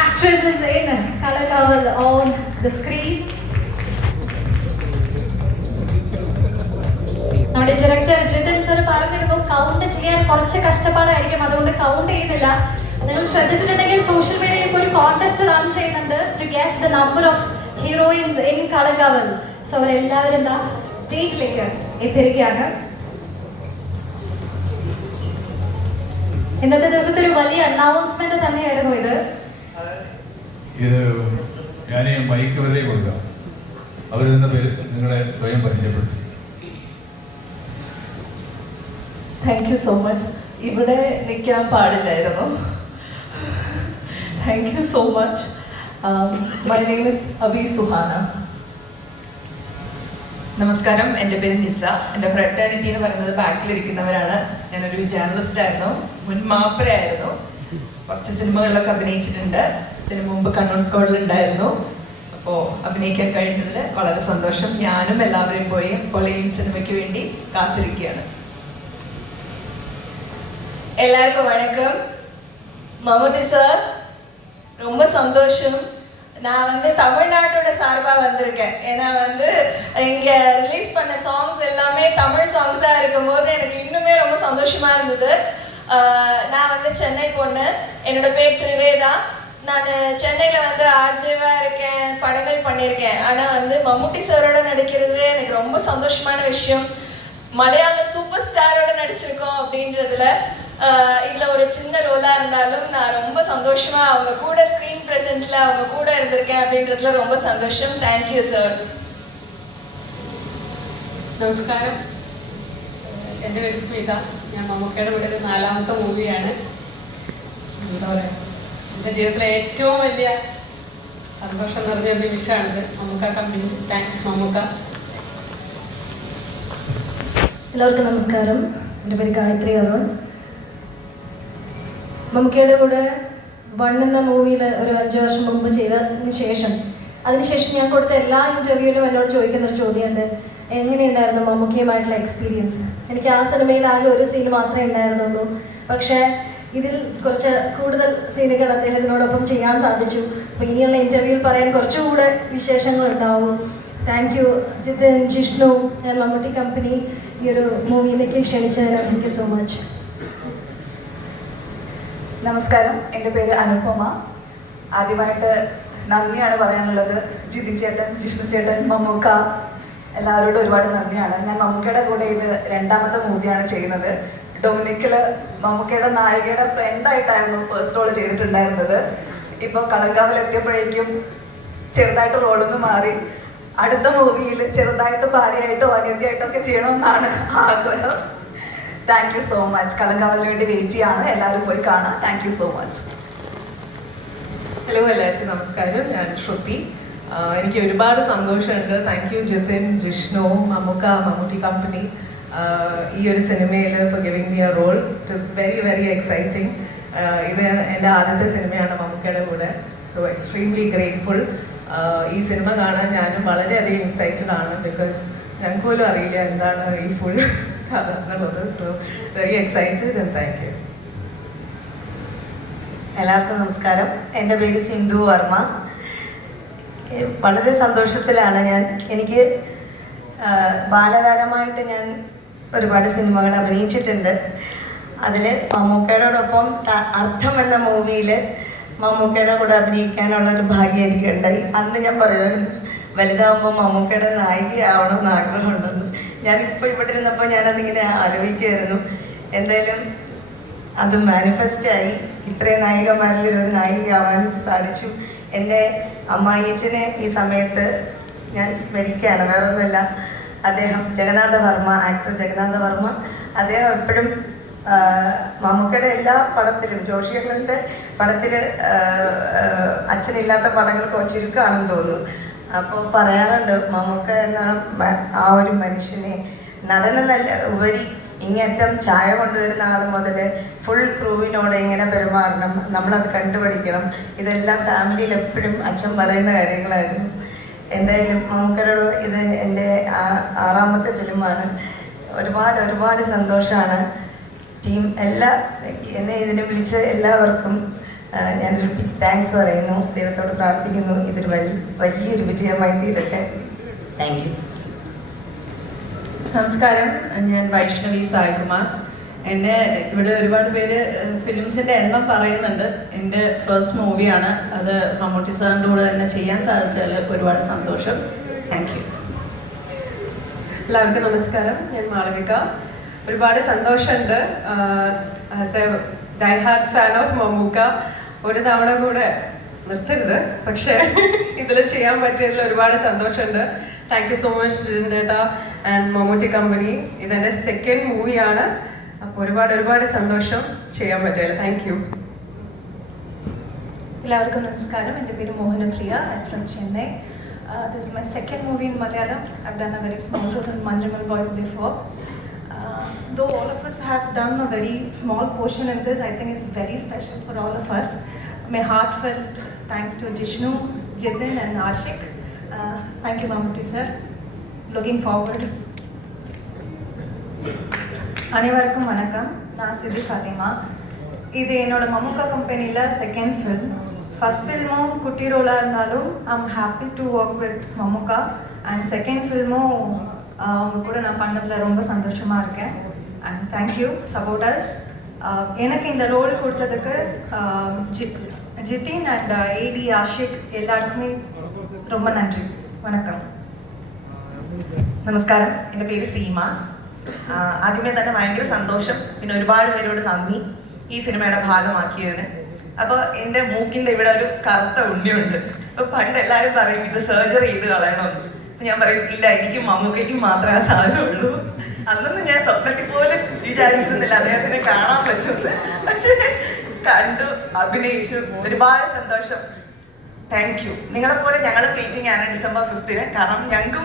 actresses in Kalakaval on the screen. നമ്മുടെ director Jithan sir പറഞ്ഞിരുന്നു count ചെയ്യാൻ കുറച്ച് കഷ്ടപ്പാടായിരിക്കും, അതുകൊണ്ട് കൗണ്ട് ചെയ്യുന്നില്ല. നിങ്ങൾ ശ്രദ്ധിച്ചിട്ടുണ്ടെങ്കിൽ സോഷ്യൽ മീഡിയയിൽ ഇപ്പോൾ ഒരു കോൺടെസ്റ്റ് റൺ ചെയ്യുന്നുണ്ട് to guess the number of heroines in Kalamkaval. So അവരെല്ലാവരും എന്താ സ്റ്റേജിലേക്ക് എത്തിയിരിക്കുകയാണ്. ഇന്നത്തെ ദിവസത്തെ ഒരു വലിയ അനൗൺസ്മെന്റ് തന്നെയായിരുന്നു ഇത്. ഞാൻ മൈക്ക് വരെ കൊടുക്കാം. അവർ നിന്ന പേര് നിങ്ങളെ സ്വയം പരിചയപ്പെടുത്തി. Thank you so much. ഇവിടെ നിൽക്കാൻ പാടില്ലായിരുന്നു. Thank you so much. My name is Abi Suhana. നമസ്കാരം, എൻ്റെ പേര് നിസ. എൻ്റെ ഫ്രട്ടേണിറ്റി എന്ന് പറയുന്നത് ബാക്കിലിരിക്കുന്നവരാണ്. ഞാനൊരു ജേർണലിസ്റ്റ് ആയിരുന്നു, മുൻ മാപ്പറയായിരുന്നു, കുറച്ച് സിനിമകളിലൊക്കെ അഭിനയിച്ചിട്ടുണ്ട്. ഇതിനു മുമ്പ് കണ്ണൂർ സ്കോഡിൽ ഉണ്ടായിരുന്നു. അപ്പോൾ അഭിനയിക്കാൻ കഴിഞ്ഞതിൽ വളരെ സന്തോഷം. ഞാനും എല്ലാവരെയും പോയി പൊലയും സിനിമയ്ക്ക് വേണ്ടി കാത്തിരിക്കുകയാണ്. எல்லாருக்கும் வணக்கம். மம்முட்டி சார், ரொம்ப சந்தோஷம். நான் தமிழ்நாட்டோட சார்பாக வந்திருக்கேன். ஏன்னா இங்கே ரிலீஸ் பண்ண சாங்ஸ் எல்லாமே தமிழ் சாங்ஸாக இருக்கும்போது எனக்கு இன்னுமே ரொம்ப சந்தோஷமாக இருந்தது. நான் சென்னை பொண்ணு. என்னோட பேர் திரிவேதா. நான் சென்னையில் ஆர்ஜேவாக இருக்கேன், படங்கள் பண்ணியிருக்கேன். ஆனால் மம்முட்டி சாரோட நடிக்கிறது எனக்கு ரொம்ப சந்தோஷமான விஷயம். மலையாள சூப்பர் ஸ்டாரோட நடிச்சிருக்கோம் அப்படின்றதுல இதில் ஒரு சின்ன ரோலாக இருந்தாலும் நான் ரொம்ப சந்தோஷமாக அவங்க கூட ஸ்க்ரீன் ப்ரெசன்ஸில் அவங்க கூட இருந்திருக்கேன் அப்படின்றதுல ரொம்ப சந்தோஷம். Thank you sir. നമസ്കാരം, എൻ്റെ പേര് സ്മിത. ഞാൻ മമ്മൂക്കയുടെ കൂടെ ഒരു 4ാമത്തെ മൂവിയാണ്. എന്താ പറയുക, എൻ്റെ ജീവിതത്തിലെ ഏറ്റവും വലിയ സന്തോഷം നിറഞ്ഞ നിമിഷമാണിത്. മമ്മൂക്ക കമ്പനി. താങ്ക്സ് മമ്മൂക്ക. എല്ലാവർക്കും നമസ്കാരം. എൻ്റെ പേര് ഗായത്രി അരുൺ. മമ്മൂക്കയുടെ കൂടെ 1 എന്ന മൂവിയിൽ ഒരു 5 വർഷം മുമ്പ് ചെയ്തതിന് ശേഷം ഞാൻ കൊടുത്ത എല്ലാ ഇൻ്റർവ്യൂവിലും എന്നോട് ചോദിക്കുന്നൊരു ചോദ്യമുണ്ട്, എങ്ങനെയുണ്ടായിരുന്നു മമ്മൂക്കയുമായിട്ടുള്ള എക്സ്പീരിയൻസ്. എനിക്ക് ആ സിനിമയിൽ ആകെ ഒരു സീൻ മാത്രമേ ഉണ്ടായിരുന്നുള്ളൂ. പക്ഷേ ഇതിൽ കുറച്ച് കൂടുതൽ സീനുകൾ അദ്ദേഹത്തിനോടൊപ്പം ചെയ്യാൻ സാധിച്ചു. അപ്പോൾ ഇനിയുള്ള ഇൻ്റർവ്യൂവിൽ പറയാൻ കുറച്ചുകൂടെ വിശേഷങ്ങളുണ്ടാവും. താങ്ക് യു ജിതൻ, ജിഷ്ണു, ഞാൻ മമ്മൂട്ടി കമ്പനി ഈ ഒരു മൂവിയിലേക്ക് ക്ഷണിച്ചതിന് താങ്ക് യു സോ മച്ച്. നമസ്കാരം, എൻ്റെ പേര് അനുപമ. ആദ്യമായിട്ട് നന്ദിയാണ് പറയാനുള്ളത്. ജിതിൻ ചേട്ടൻ, ജിഷ്ണു ചേട്ടൻ, മമ്മൂക്ക, എല്ലാവരോടും ഒരുപാട് നന്ദിയാണ്. ഞാൻ മമ്മൂക്കയുടെ കൂടെ ഇത് 2ാമത്തെ മൂവിയാണ് ചെയ്യുന്നത്. ഡൊമിനിക്കിൽ മമ്മൂക്കയുടെ നായികയുടെ ഫ്രണ്ടായിട്ടായിരുന്നു ഫസ്റ്റ് റോൾ ചെയ്തിട്ടുണ്ടായിരുന്നത്. ഇപ്പോൾ കളങ്കാവിൽ എത്തിയപ്പോഴേക്കും ചെറുതായിട്ട് റോളൊന്ന് മാറി. അടുത്ത മൂവിയിൽ ചെറുതായിട്ട് ഭാര്യയായിട്ടോ അനിയത്തിയായിട്ടോ ഒക്കെ ചെയ്യണമെന്നാണ് ആഗ്രഹം. Thank you so much. കളങ്കാവലിന് വേണ്ടി വെയിറ്റ് ചെയ്യാണ്. എല്ലാവരും പോയി കാണാം. Thank you so much. Hello, എല്ലാവർക്കും നമസ്കാരം. ഞാൻ ശ്രുതി. എനിക്ക് ഒരുപാട് സന്തോഷമുണ്ട്. Thank you Jithin, Jishnu, Mammookka, Mammootty company ഈ ഒരു സിനിമയിൽ for giving me a role. It is very very exciting. ഇത് എൻ്റെ ആദ്യത്തെ സിനിമയാണ് മമ്മൂക്കയുടെ കൂടെ. So extremely grateful. ഈ സിനിമ കാണാൻ ഞാനും വളരെയധികം എക്സൈറ്റഡ് ആണ്. ബിക്കോസ് ഞങ്ങൾക്ക് പോലും അറിയില്ല എന്താണ് ഈ ഫുൾ കഥ എന്നുള്ളത്. So very excited and thank you. എല്ലാവർക്കും നമസ്കാരം. എൻ്റെ പേര് സിന്ധു വർമ്മ. വളരെ സന്തോഷത്തിലാണ് ഞാൻ. എനിക്ക് ബാലതാരമായിട്ട് ഞാൻ ഒരുപാട് സിനിമകൾ അഭിനയിച്ചിട്ടുണ്ട്. അതിൽ മമ്മൂക്കയോടൊപ്പം അർത്ഥം എന്ന മൂവിയിൽ മമ്മൂക്കയുടെ കൂടെ അഭിനയിക്കാനുള്ളൊരു ഭാഗ്യം എനിക്കുണ്ടായി. അന്ന് ഞാൻ പറയുമായിരുന്നു വലുതാകുമ്പോൾ മമ്മൂക്കയുടെ നായികയാവണമെന്ന് ആഗ്രഹമുണ്ടെന്ന്. ഞാനിപ്പോൾ ഇവിടെ ഇരുന്നപ്പോൾ ഞാനതിങ്ങനെ ആലോചിക്കുമായിരുന്നു. എന്തായാലും അത് മാനിഫെസ്റ്റായി. ഇത്രയും നായികമാരിൽ ഒരു നായികയാവാൻ സാധിച്ചു. എൻ്റെ അമ്മായിയച്ഛനെ ഈ സമയത്ത് ഞാൻ സ്മരിക്കുകയാണ്, വേറൊന്നുമില്ല. അദ്ദേഹം ജഗന്നാഥ വർമ്മ, ആക്ടർ ജഗന്നാഥ വർമ്മ. അദ്ദേഹം എപ്പോഴും മമ്മൂക്കയുടെ എല്ലാ പടത്തിലും, ജോഷികളുടെ പടത്തിൽ അച്ഛനില്ലാത്ത പടങ്ങൾക്ക് ചുരുക്കമാണെന്ന് തോന്നുന്നു. അപ്പോൾ പറയാറുണ്ട് മമ്മൂക്ക എന്ന ആ ഒരു മനുഷ്യനെ നടനെന്നല്ല ഉപരി ഇങ്ങേറ്റം ചായ കൊണ്ടുവരുന്ന ആൾ മുതൽ ഫുൾ ക്രൂവിനോട് എങ്ങനെ പെരുമാറണം, നമ്മളത് കണ്ടുപിടിക്കണം. ഇതെല്ലാം ഫാമിലിയിൽ എപ്പോഴും അച്ഛൻ പറയുന്ന കാര്യങ്ങളായിരുന്നു. എന്തായാലും മമ്മൂക്കയോട് ഇത് എൻ്റെ 6ാമത്തെ ഫിലിമാണ്. ഒരുപാട് സന്തോഷമാണ്. ടീം എന്നെ ഇതിനെ വിളിച്ച എല്ലാവർക്കും ഞാനൊരു ബിഗ് താങ്ക്സ് പറയുന്നു. ദൈവത്തോട് പ്രാർത്ഥിക്കുന്നു ഇതൊരു വലിയൊരു വിജയമായി തീരട്ടെ. Thank you. നമസ്കാരം, ഞാൻ വൈഷ്ണവി സായികുമാർ. എന്നെ ഇവിടെ ഒരുപാട് പേര് ഫിലിംസിൻ്റെ എണ്ണം പറയുന്നുണ്ട്. എൻ്റെ ഫസ്റ്റ് മൂവിയാണ്. അത് മമ്മൂട്ടി സാറിൻ്റെ കൂടെ തന്നെ ചെയ്യാൻ സാധിച്ചാൽ ഒരുപാട് സന്തോഷം. Thank you. എല്ലാവർക്കും നമസ്കാരം, ഞാൻ മാളവിക. ഒരുപാട് സന്തോഷമുണ്ട്. As a die hard fan of Mammukka, ഒരു തവണ കൂടെ നിർത്തരുത്, പക്ഷേ ഇതിൽ ചെയ്യാൻ പറ്റിയതിൽ ഒരുപാട് സന്തോഷമുണ്ട്. താങ്ക് യു സോ മച്ച് ജിതേട്ടാ ആൻഡ് മമ്മൂട്ടി കമ്പനി. ഇതെൻ്റെ സെക്കൻഡ് മൂവിയാണ്. അപ്പോൾ ഒരുപാട് സന്തോഷം ചെയ്യാൻ പറ്റിയതിൽ. Thank you. എല്ലാവർക്കും നമസ്കാരം. എൻ്റെ പേര് Mohanapriya. I am from Chennai. This is my second movie in Malayalam. I've done a very small role in Manjumal Boys before. Though all of us have done a very small portion in this, I think it's very special for all of us. My heartfelt thanks to Jishnu, Jitin and Ashik. Thank you, Mammootty sir. Looking forward. அனைவருக்கும் வணக்கம். நான் சிதி ஃபாத்திமா. இது என்னோட மம்முக்கா கம்பெனியில் second film. First ஃபில்மும் குட்டி ரோலாக இருந்தாலும் I'm happy to work with Mammookka. And second ஃபில்மும் அவங்க கூட நான் பண்ணதில் ரொம்ப சந்தோஷமாக இருக்கேன். And thank you supporters. எனக்கு இந்த ரோல் கொடுத்ததுக்கு ஜிதின் அண்ட் ஏடி ஆஷிக் எல்லாருக்குமே ரொம்ப நன்றி. വണക്കം. നമസ്കാരം, എൻ്റെ പേര് സീമ. ആദ്യമേ തന്നെ ഭയങ്കര സന്തോഷം, പിന്നെ ഒരുപാട് പേരോട് നന്ദി ഈ സിനിമയുടെ ഭാഗമാക്കിയതിന്. അപ്പോൾ എൻ്റെ മൂക്കിൻ്റെ ഇവിടെ ഒരു കറുത്ത ഉണ്ണിയുണ്ട്. അപ്പോൾ പണ്ട് എല്ലാവരും പറയും ഇത് സർജറി ചെയ്ത് കളയണമെന്ന്. അപ്പം ഞാൻ പറയും ഇല്ല, എനിക്ക് മമ്മൂക്കയ്ക്കും മാത്രമേ ആ സാധനമുള്ളൂ. അന്നൊന്നും ഞാൻ സ്വപ്നത്തിൽ പോലും വിചാരിച്ചിരുന്നില്ല അദ്ദേഹത്തിനെ കാണാൻ പറ്റുമെന്ന്. പക്ഷേ കണ്ടു, അഭിനയിച്ചു, ഒരുപാട് സന്തോഷം. Thank U. നിങ്ങളെപ്പോലെ ഞങ്ങൾ മീറ്റിംഗ് ആണ് December 5th. കാരണം ഞങ്ങൾക്കും